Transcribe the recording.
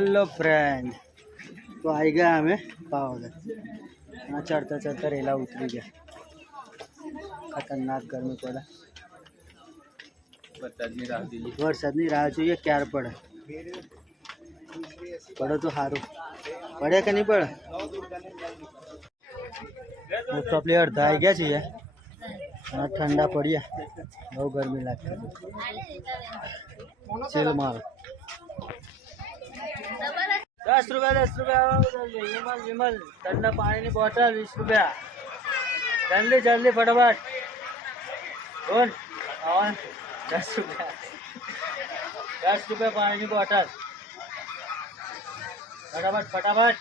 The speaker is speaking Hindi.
हेलो फ्रेंड, तो आई गया हमें पावागढ़। यहाँ चढ़ता चढ़ता रेला उतरी गया। खतरनाक गर्मी पड़ा। वरसादनी राह જોઈએ ક્યાર પડે પડે તો સારું પડે કે નહીં પડે। મોસ્ટ ઓફલી અડધા આવી ગયા છીએ। ઠંડા પડ્યા, બહુ ગરમી લાગતી ચીલ માલ। 10 रुपया विमल विमल ठंडा पानी की बोतल 20 रुपया। जल्दी जल्दी फटाफट कौन और 10 रुपया 10 रुपया पानी की बोतल फटाफट फटाफट।